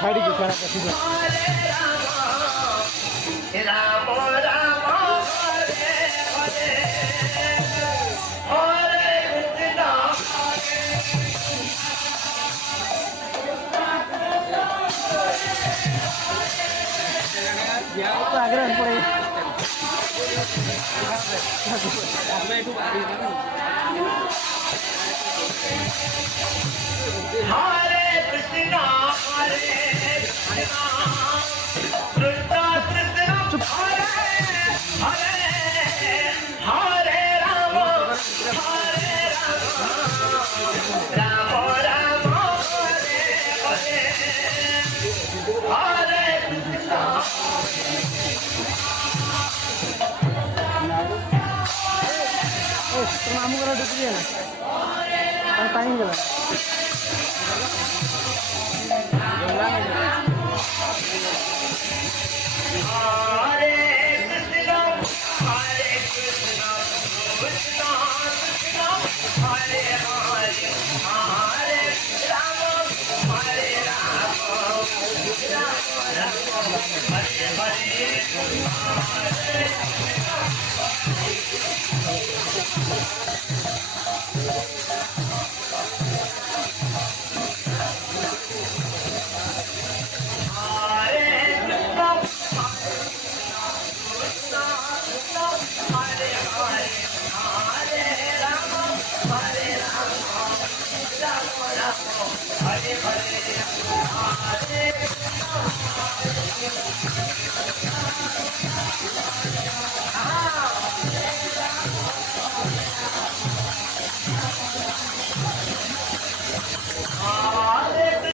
সাইডে কি করা আছে রাম রাম হরে হরে হরে কৃষ্ণ আগ্রহ পড়ে হরে কৃষ্ণ হরে কৃষ্ণ কৃষ্ণ কৃষ্ণ হরে হরে হরে রাম রাম রাম হরে হরে হরে কৃষ্ণ তোমার আমু করা ঢুকে দিয়ে না টাইম গেল হরে কৃষ্ণ হরে কৃষ্ণ কৃষ্ণ কৃষ্ণ হরে হরে হরে রাম হরে রাম রাম রাম হরে হরে হরে কৃষ্ণ হরে হরে হরে রাম হরে রাম রাম রাম হরে হরে হরে